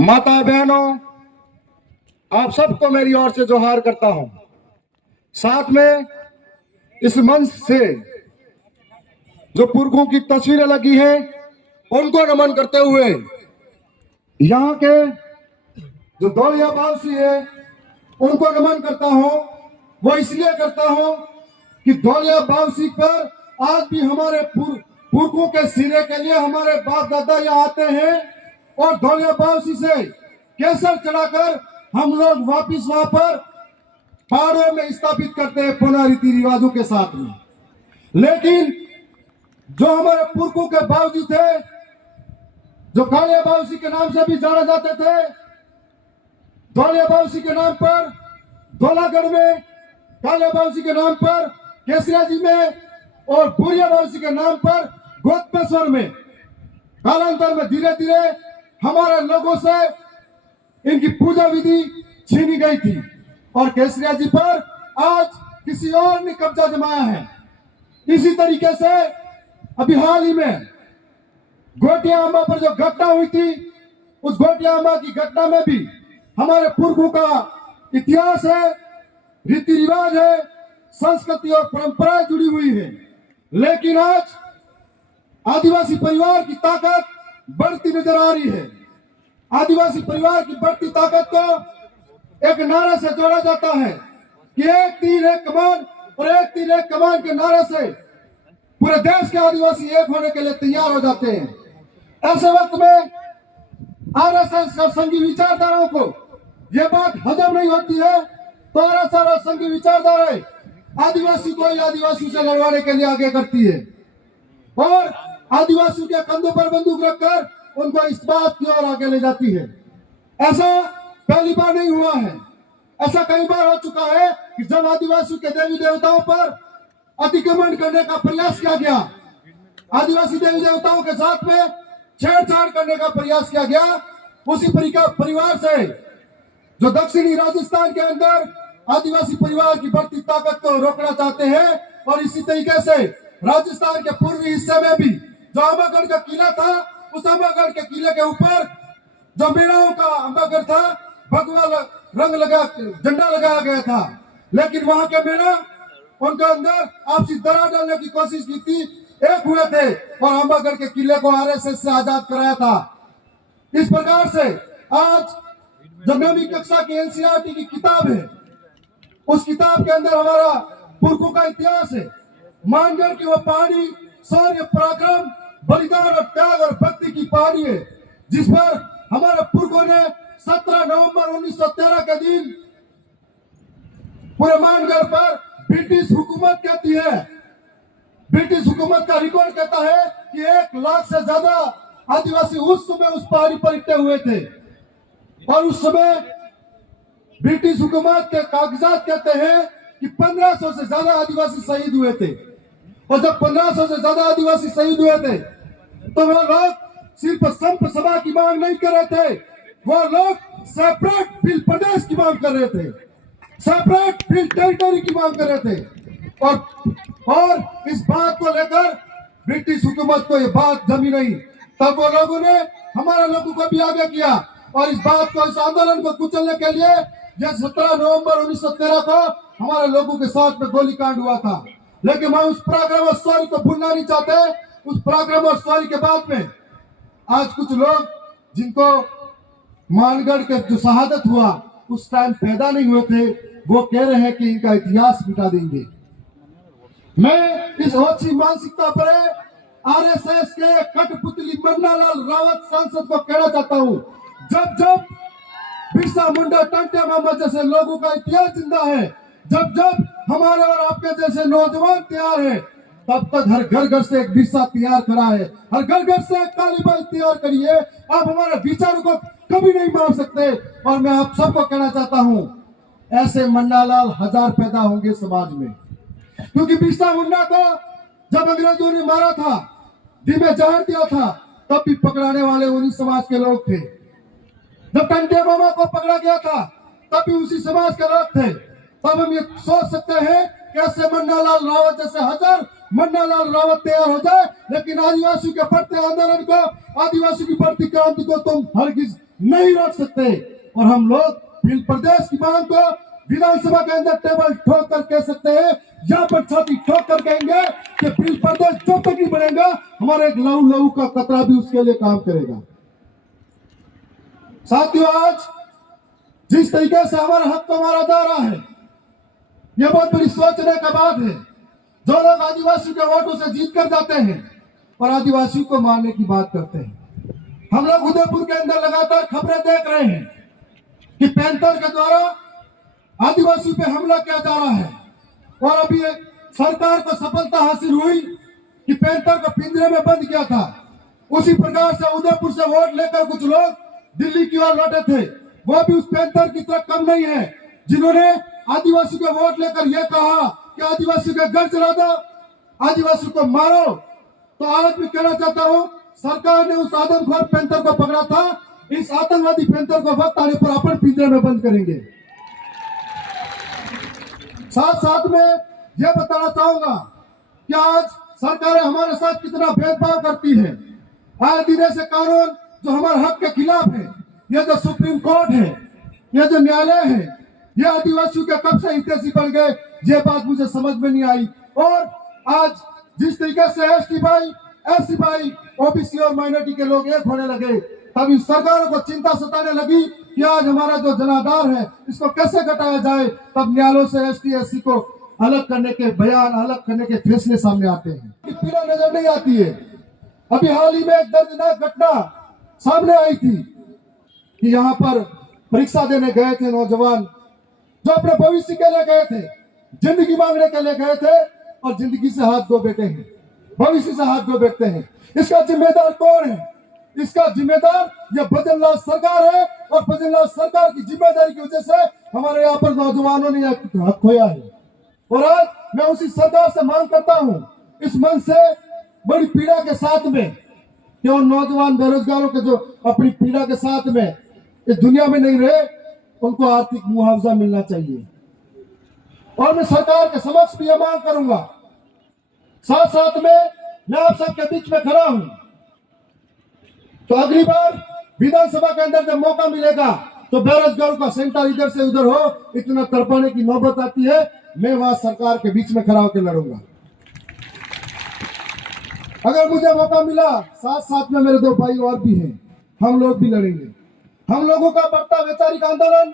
माता बहनों, आप सबको मेरी ओर से जोहार करता हूं। साथ में इस मंच से जो पुरखों की तस्वीरें लगी हैं उनको नमन करते हुए यहाँ के जो दौड़िया बावसी है उनको नमन करता हूं। वो इसलिए करता हूं कि दौड़िया बावसी पर आज भी हमारे पुरखों के सिरे के लिए हमारे बाप दादा यहाँ आते हैं और दौड़िया बावसी से केसर चढ़ाकर हम लोग वापिस वहां पर पहाड़ों में स्थापित करते हैं पुनः रीति रिवाजों के साथ में। लेकिन जो हमारे पुरखों के बावजी थे, जो कालिया बावसी के नाम से भी जाना जाते थे, दौलिया बावसी के नाम पर धौलागढ़ में, कालिया बावसी के नाम पर केसरिया जी में और बुरिया बावसी के नाम पर गोतमेश्वर में, कालांतर में धीरे धीरे हमारे लोगों से इनकी पूजा विधि छीनी गई थी और केसरिया जी पर आज किसी और ने कब्जा जमाया है। इसी तरीके से अभी हाल ही में गोटिया अम्बा पर जो घटना हुई थी, उस गोटिया अम्बा की घटना में भी हमारे पुरखों का इतिहास है, रीति रिवाज है, संस्कृति और परंपराएं जुड़ी हुई है। लेकिन आज आदिवासी परिवार की ताकत बढ़ती नजर आ रही है। आदिवासी परिवार की बढ़ती ताकत को एक नारे से जोड़ा जाता है कि एक तीर एक कमान, और एक तीर एक कमान के नारे से पूरे देश के आदिवासी एक होने के लिए तैयार हो जाते हैं। ऐसे वक्त में आरएसएस और संघी विचारधाराओं को यह बात हजम नहीं होती है तो आरएसएस और संघी विचारधाराएं आदिवासी को ही आदिवासी से लड़वाने के लिए आगे करती है और आदिवासियों के कंधों पर बंदूक रखकर उनको इस बात की ओर आगे ले जाती है। ऐसा पहली बार नहीं हुआ है, ऐसा कई बार हो चुका है कि जब आदिवासियों के देवी देवताओं पर अतिक्रमण करने का प्रयास किया गया, आदिवासी देवी देवताओं के साथ में छेड़छाड़ करने का प्रयास किया गया, उसी परिवार से जो दक्षिणी राजस्थान के अंदर आदिवासी परिवार की बढ़ती ताकत को रोकना चाहते हैं। और इसी तरीके से राजस्थान के पूर्वी हिस्से में भी जो अम्बागढ़ का किला था, उस अम्बागढ़ के किले के ऊपर जो मीणाओं का अम्बागढ़ था, भगवा रंग लगा झंडा लगाया गया था, लेकिन वहां के मीणा उनके अंदर आपसी दरार डालने की कोशिश की थी, एक हुए थे और अम्बागढ़ के किले को आरएसएस से आजाद कराया था। इस प्रकार से आज जो 9वीं कक्षा की एनसीईआरटी की किताब है, उस किताब के अंदर हमारा पुरखों का इतिहास है, मानगढ़ की वो पहाड़ी शौर्य पराक्रम बलिदान और त्याग और भक्ति की पहाड़ी है, जिस पर हमारे पुरखों ने 17 नवंबर 1913 के दिन पूरे मानगढ़ पर ब्रिटिश हुकूमत कहती है, ब्रिटिश हुकूमत का रिकॉर्ड कहता है कि 1 लाख से ज्यादा आदिवासी उस समय उस पहाड़ी पर इकट्ठे हुए थे और उस समय ब्रिटिश हुकूमत के कागजात कहते हैं कि 1500 से ज्यादा आदिवासी शहीद हुए थे। और जब 1500 से ज्यादा आदिवासी शहीद हुए थे तो वो लोग सिर्फ संप सभा की मांग नहीं कर रहे थे, वो लोग सेपरेट फील्ड प्रदेश की मांग कर रहे थे, सेपरेट फील्ड टेरिटरी की मांग कर रहे थे। और इस बात को लेकर ब्रिटिश हुकूमत को ये बात जमी नहीं, तब वो लोगों ने हमारे लोगों को भी आगे किया और इस बात को, इस आंदोलन को कुचलने के लिए यह 17 नवंबर 1913 को हमारे लोगों के साथ में गोलीकांड हुआ था। लेकिन मैं उस पराक्रम और शौर्य को भूलना नहीं चाहते। उस पराक्रम और शौर्य के बाद में आज कुछ लोग जिनको मानगढ़ के जो शहादत हुआ उस टाइम पैदा नहीं हुए थे, वो कह रहे हैं कि इनका इतिहास मिटा देंगे। मैं इस ओछी मानसिकता पर आरएसएस के कठपुतली मन्नालाल रावत सांसद को कहना चाहता हूँ, जब जब बिरसा मुंडा, टंटे मामा जैसे लोगों का इतिहास जिंदा है, जब जब हमारे और आपके जैसे नौजवान तैयार है, तब तक हर घर घर से एक बिरसा तैयार करा है, हर घर घर से एक कालीबाई तैयार करिए। आप हमारे विचारों को कभी नहीं मार सकते। और मैं आप सबको कहना चाहता हूँ, ऐसे मन्नालाल 1000 पैदा होंगे समाज में, क्योंकि बिरसा मुंडा को जब अंग्रेजों ने मारा था, धीमे जहर दिया था, तब भी पकड़ाने वाले उन्हीं समाज के लोग थे। जब टंटे मामा को पकड़ा गया था, तब भी उसी समाज के लोग थे। तब हम ये सोच सकते हैं कि ऐसे मन्नालाल रावत जैसे 1000 मन्ना लाल रावत तैयार हो जाए, लेकिन आदिवासी के बढ़ते आंदोलन को, आदिवासी की बढ़ती क्रांति को तुम हरगिज नहीं रोक सकते। और हम लोग भील प्रदेश की मांग को विधानसभा के अंदर टेबल ठोक कर कह सकते हैं, यहाँ पर छाती ठोक कर कहेंगे कि भील प्रदेश जब तक नहीं बढ़ेगा, हमारे एक लहू लहू का कतरा भी उसके लिए काम करेगा। साथियों, आज जिस तरीके से हमारे हक को मारा जा रहा है, यह बहुत बड़ी सोचने का बात है। जो लोग आदिवासी के वोटों से जीत कर जाते हैं और आदिवासी को मारने की बात करते हैं। हम लोग उदयपुर के अंदर लगातार खबरें देख रहे हैं कि पैंथर के द्वारा आदिवासी पे हमला किया जा रहा है, और अभी सरकार को सफलता हासिल हुई कि पैंथर को पिंजरे में बंद किया था। उसी प्रकार से उदयपुर से वोट लेकर कुछ लोग दिल्ली की ओर लौटे थे, वो भी उस पैंथर की तरह कम नहीं है, जिन्होंने आदिवासी को वोट लेकर यह कहा कि आदिवासी का घर चला दो, आदिवासी को मारो। तो आज भी कहना चाहता हूं, सरकार ने उस आदमखोर पैंथर को पकड़ा था, इस आतंकवादी पैंथर को वक्त आने पर अपन पिंजरे में बंद करेंगे। साथ साथ में यह बताना चाहूंगा कि आज सरकारें हमारे साथ कितना भेदभाव करती है। आए दिन ऐसे कानून जो हमारे हक के खिलाफ है, यह जो सुप्रीम कोर्ट है, यह जो न्यायालय है, यह आदिवासियों के कब से हितैषी बन गए, ये बात मुझे समझ में नहीं आई। और आज जिस तरीके से एसटी भाई, एससी भाई, ओबीसी और माइनॉरिटी के लोग एक होने लगे, तभी सरकारों को चिंता सताने लगी कि आज हमारा जो जनाधार है इसको कैसे घटाया जाए। तब न्यायालयों से एसटी एससी को अलग करने के बयान, अलग करने के फैसले सामने आते हैं। पीड़ा नजर नहीं आती है। अभी हाल ही में एक दर्दनाक घटना सामने आई थी कि यहाँ पर परीक्षा देने गए थे नौजवान, जो अपने भविष्य के लिए गए थे, जिंदगी मांगने के लिए गए थे, और जिंदगी से हाथ धो बैठे हैं, भविष्य से हाथ धो बैठते हैं। इसका जिम्मेदार कौन है? इसका जिम्मेदार यह भजनलाल सरकार है, और भजनलाल सरकार की जिम्मेदारी की वजह से हमारे यहाँ पर नौजवानों ने हक खोया है। और आज मैं उसी सरकार से मांग करता हूँ, इस मन से बड़ी पीड़ा के साथ में, कि उन नौजवान बेरोजगारों के जो अपनी पीड़ा के साथ में इस दुनिया में नहीं रहे, उनको आर्थिक मुआवजा मिलना चाहिए। और मैं सरकार के समक्ष भी यह मांग करूंगा। साथ साथ में मैं आप सबके बीच में खड़ा हूं, तो अगली बार विधानसभा के अंदर जब मौका मिलेगा तो बेरोजगारों का सेंटर इधर से उधर हो, इतना तड़पाने की नौबत आती है, मैं वहां सरकार के बीच में खड़ा होकर लड़ूंगा। अगर मुझे मौका मिला, साथ साथ में मेरे दो भाई और भी हैं, हम लोग भी लड़ेंगे। हम लोगों का बढ़ता वैचारिक आंदोलन,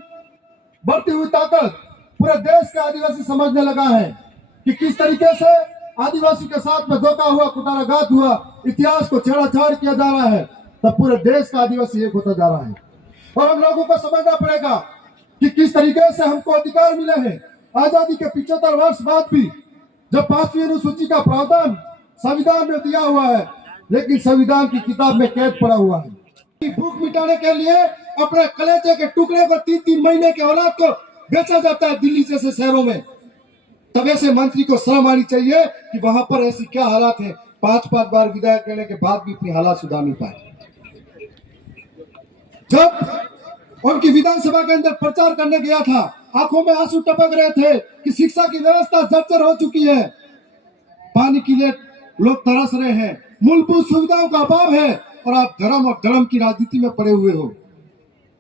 बढ़ती हुई ताकत पूरे देश के आदिवासी समझने लगा है कि किस तरीके से आदिवासी के साथ में धोखा हुआ, कुटाराघात हुआ, इतिहास को छेड़ाछाड़ किया जा रहा है, तब पूरे देश का आदिवासी एक होता जा रहा है। और हम लोगों को समझना पड़ेगा कि किस तरीके से हमको अधिकार मिले हैं। आजादी के 75 वर्ष बाद भी जब 5वीं अनुसूची का प्रावधान संविधान में दिया हुआ है, लेकिन संविधान की किताब में कैद पड़ा हुआ है। भूख मिटाने के लिए अपने कलेजे के टुकड़े को 3-3 महीने के औलाद को बेचा जाता है दिल्ली जैसे शहरों में। तब ऐसे मंत्री को शर्म आनी चाहिए कि वहां पर ऐसी क्या हालात है, 5-5 बार विदाई करने के बाद भी अपनी हालात सुधार नहीं पाए। जब उनकी विधानसभा के अंदर प्रचार करने गया था, आंखों में आंसू टपक रहे थे कि शिक्षा की व्यवस्था जर्जर हो चुकी है, पानी के लिए लोग तरस रहे हैं, मूलभूत सुविधाओं का अभाव है, और आप धर्म और धर्म की राजनीति में पड़े हुए हो।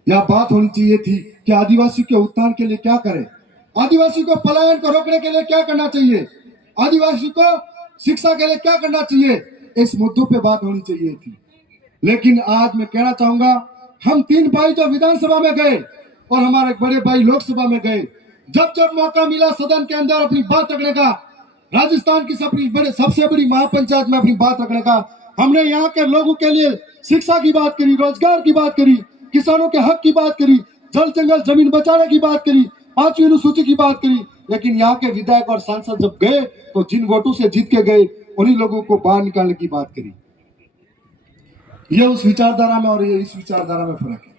यह बात होनी चाहिए थी कि आदिवासी के उत्थान के लिए क्या करें, आदिवासी को पलायन को रोकने के लिए क्या करना चाहिए, आदिवासी को शिक्षा के लिए क्या करना चाहिए, इस मुद्दों पे बात होनी चाहिए थी। लेकिन आज मैं कहना चाहूंगा, हम 3 भाई जो विधानसभा में गए और हमारे बड़े भाई लोकसभा में गए, जब जब मौका मिला सदन के अंदर अपनी बात रखने का, राजस्थान की सबसे बड़ी महापंचायत में अपनी बात रखने का, हमने यहाँ के लोगों के लिए शिक्षा की बात करी, रोजगार की बात करी, किसानों के हक की बात करी, जल जंगल जमीन बचाने की बात करी, 5वीं अनुसूची की बात करी। लेकिन यहाँ के विधायक और सांसद जब गए तो जिन वोटों से जीत के गए, उन्हीं लोगों को बाहर निकालने की बात करी। ये उस विचारधारा में और ये इस विचारधारा में फर्क है।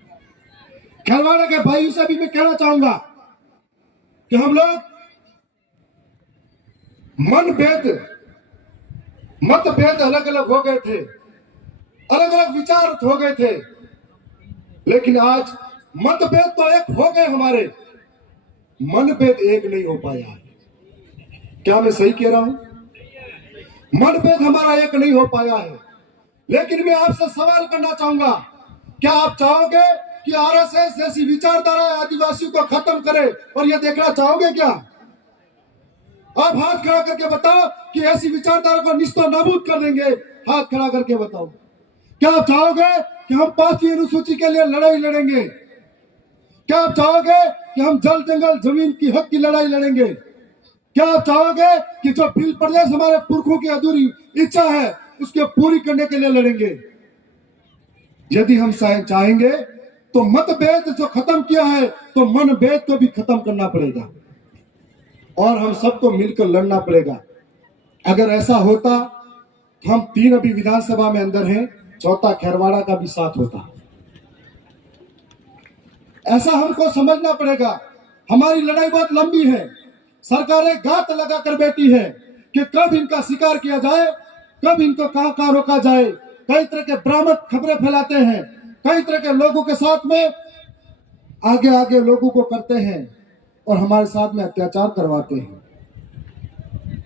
खिलवाड़ा के भाइयों से भी मैं कहना चाहूंगा कि हम लोग मतभेद अलग अलग हो गए थे, अलग अलग विचार हो गए थे, लेकिन आज मतभेद तो एक हो गए, हमारे मनभेद एक नहीं हो पाया। क्या मैं सही कह रहा हूं? मतभेद हमारा एक नहीं हो पाया है, लेकिन मैं आपसे सवाल करना चाहूंगा, क्या आप चाहोगे कि आरएसएस जैसी विचारधारा आदिवासियों को खत्म करे और ये देखना चाहोगे क्या? आप हाथ खड़ा करके बताओ कि ऐसी विचारधारा को निस्तो नाबूद कर देंगे। हाथ खड़ा करके बताओ, क्या आप चाहोगे कि हम 5वीं अनुसूची के लिए लड़ाई लड़ेंगे? क्या आप चाहोगे कि हम जल जंगल जमीन की हक की लड़ाई लड़ेंगे? क्या आप चाहोगे कि जो बिल प्रदेश हमारे पुरखों की अधूरी इच्छा है उसके पूरी करने के लिए लड़ेंगे? यदि हम चाहेंगे तो मतभेद जो खत्म किया है तो मनभेद को भी खत्म करना पड़ेगा और हम सबको मिलकर लड़ना पड़ेगा। अगर ऐसा होता तो हम 3 अभी विधानसभा में अंदर हैं, 4था खैरवाड़ा का भी साथ होता। ऐसा हमको समझना पड़ेगा। हमारी लड़ाई बहुत लंबी है। सरकारें गात लगा कर बैठी है कि कब इनका शिकार किया जाए, कब इनको कहां रोका जाए। कई तरह के भ्रामक खबरें फैलाते हैं, कई तरह के लोगों के साथ में आगे आगे लोगों को करते हैं और हमारे साथ में अत्याचार करवाते हैं।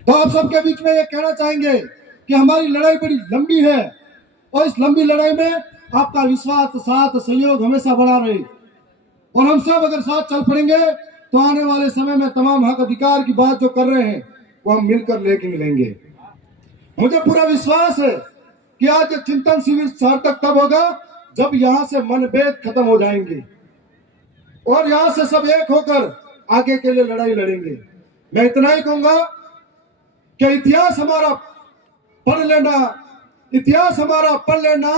तो आप सबके बीच में ये कहना चाहेंगे कि हमारी लड़ाई बड़ी लंबी है और इस लंबी लड़ाई में आपका विश्वास, साथ, सहयोग हमेशा बना रहे और हम सब अगर साथ चल पड़ेंगे तो आने वाले समय में तमाम हक अधिकार की बात जो कर रहे हैं वो हम मिलकर लेके मिलेंगे। मुझे पूरा विश्वास है कि आज चिंतन शिविर सार्थक तब होगा जब यहाँ से मनभेद खत्म हो जाएंगे और यहाँ से सब एक होकर आगे के लिए लड़ाई लड़ेंगे। मैं इतना ही कहूंगा कि इतिहास हमारा पढ़ लेना, इतिहास हमारा पढ़ लेना।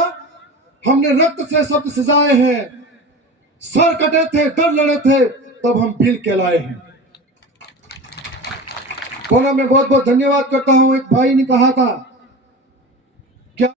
हमने रक्त से शब्द सजाए हैं, सर कटे थे, डर लड़े थे, तब हम भील कहलाए हैं। मैं बहुत बहुत धन्यवाद करता हूं। एक भाई ने कहा था